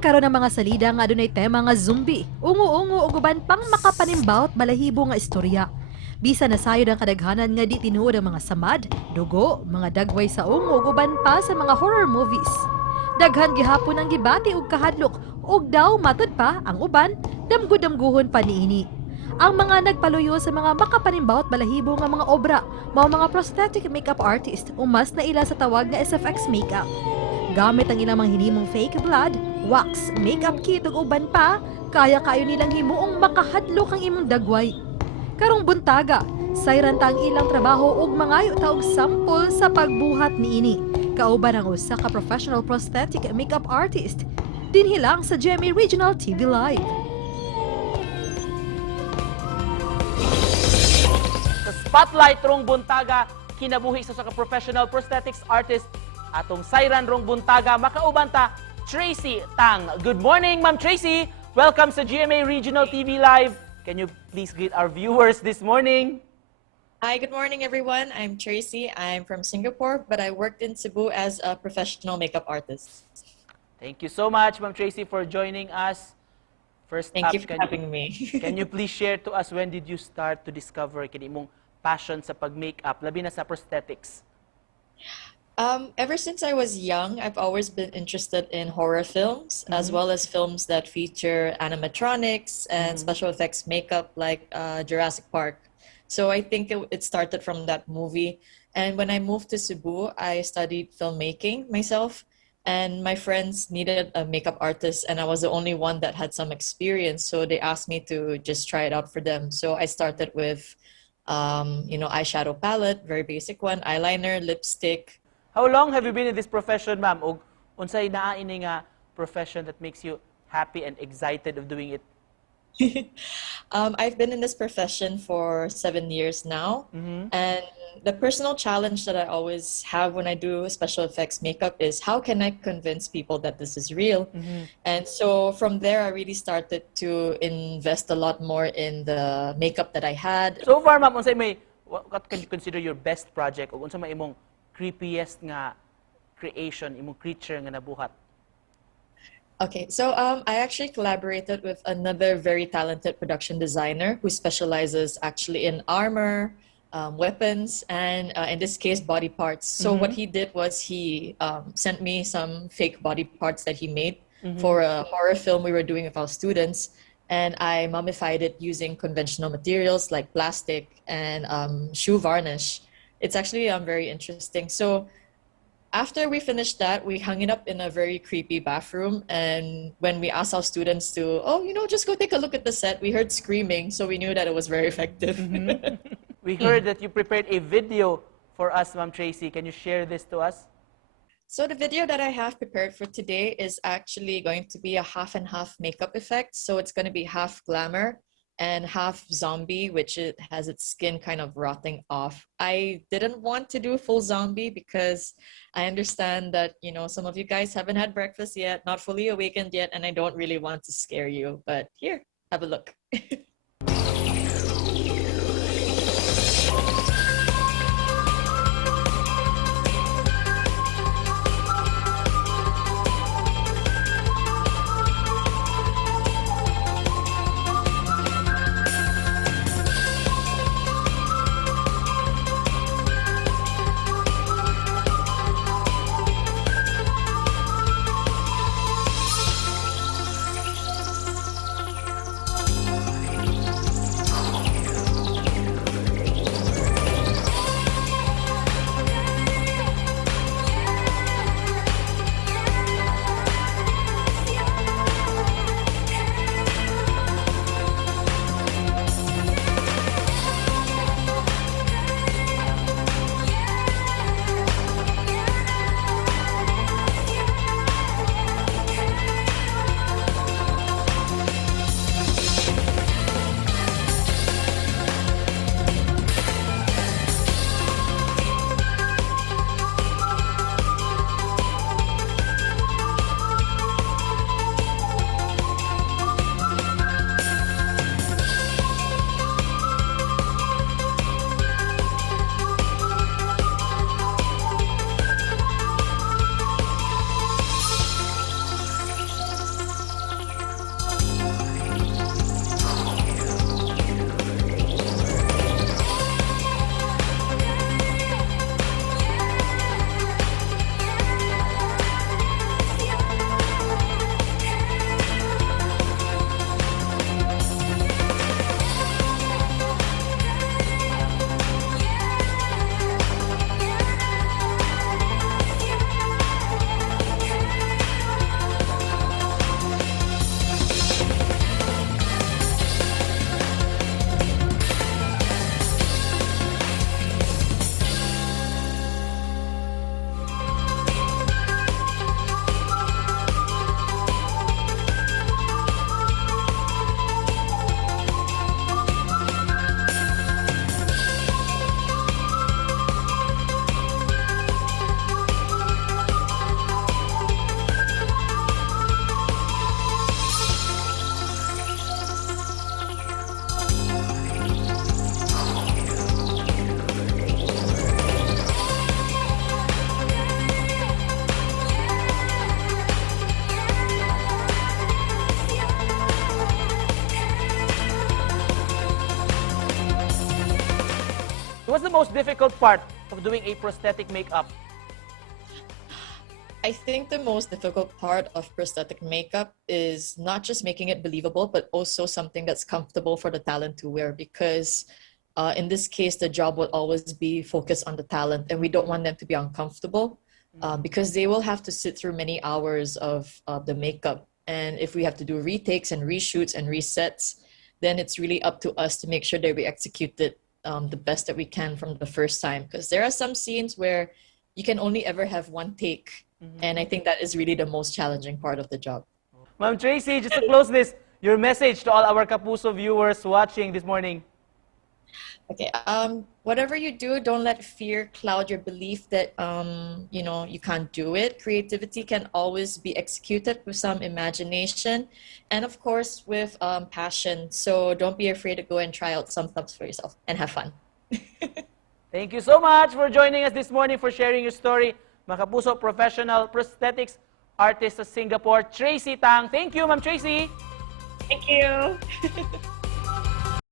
Laing karon ng mga salida nga adunay tema nga zombie, ungu-ungu ug uban pang makapanimbaot balahibo nga istorya. Bisa na sayod ang kadaghanan nga di tinuod ang mga samad, dugo, mga dagway sa ungu ug uban pa sa mga horror movies. Daghan gihapon ang gibati ug kahadlok ug daw matud pa ang uban damgud-damguhon pa niini. Ang mga nagpaluyo sa mga makapanimbaot balahibo nga mga obra mao mga prosthetic makeup artist o mas na ila sa tawag nga SFX makeup. Gamit ang ilang mga hinimong fake blood, wax, makeup kit ug uban pa, kaya kayo nilang himuong makahadlok ang imong dagway. Karong buntaga, sayran ta ang ilang trabaho ug mangayo ta og sample sa pagbuhat niini. Kauban ang usa ka professional prosthetic makeup artist dinhi lang sa GMA Regional TV Live. Sa spotlight rong buntaga, kinabuhi sa ka professional prosthetics artist atong sayran rong buntaga makaubanta Tracy Tang. Good morning, Ma'am Tracy. Welcome sa GMA Regional TV Live. Can you please greet our viewers this morning? Hi, good morning, everyone. I'm Tracy. I'm from Singapore, but I worked in Cebu as a professional makeup artist. Thank you so much, Ma'am Tracy, for joining us. First Thank up, you for having me. Can you please share to us when did you start to discover kini imong passion sa pag-makeup, labi na sa prosthetics? Ever since I was young, I've always been interested in horror films, as well as films that feature animatronics and special effects makeup like Jurassic Park. So I think it started from that movie. And when I moved to Cebu, I studied filmmaking myself. And my friends needed a makeup artist, and I was the only one that had some experience. So they asked me to just try it out for them. So I started with, eyeshadow palette, very basic one, eyeliner, lipstick. How long have you been in this profession, ma'am? O unsay naa ini nga profession that makes you happy and excited of doing it? I've been in this profession for 7 years now. And the personal challenge that I always have when I do special effects makeup is how can I convince people that this is real? And so from there, I really started to invest a lot more in the makeup that I had. So far, ma'am, unsay may what can you consider your best project o unsa may imong creepiest nga creation, imong creature nga nabuhat? Okay, so I actually collaborated with another very talented production designer who specializes actually in armor, weapons, and in this case, body parts. So what he did was he sent me some fake body parts that he made for a horror film we were doing with our students. And I mummified it using conventional materials like plastic and shoe varnish. It's actually very interesting. So after we finished that, we hung it up in a very creepy bathroom. And when we asked our students to, just go take a look at the set, we heard screaming. So we knew that it was very effective. We heard that you prepared a video for us, Ma'am Tracy. Can you share this to us? So the video that I have prepared for today is actually going to be a half and half makeup effect. So it's going to be half glamour and half zombie, which it has its skin kind of rotting off. I didn't want to do full zombie because I understand that, some of you guys haven't had breakfast yet, not fully awakened yet, and I don't really want to scare you. But here, have a look. So what's the most difficult part of doing a prosthetic makeup? I think the most difficult part of prosthetic makeup is not just making it believable, but also something that's comfortable for the talent to wear, because in this case, the job will always be focused on the talent, and we don't want them to be uncomfortable because they will have to sit through many hours of the makeup. And if we have to do retakes and reshoots and resets, then it's really up to us to make sure that we execute it the best that we can from the first time. Because there are some scenes where you can only ever have one take. And I think that is really the most challenging part of the job. Ma'am Tracy, just to close this, your message to all our Kapuso viewers watching this morning. Okay, whatever you do, don't let fear cloud your belief that you can't do it. Creativity can always be executed with some imagination and of course with passion. So don't be afraid to go and try out some stuff for yourself and have fun. Thank you so much for joining us this morning, for sharing your story. Mga Kapuso, professional prosthetics artist sa Singapore, Tracy Tang. Thank you, Ma'am Tracy. Thank you.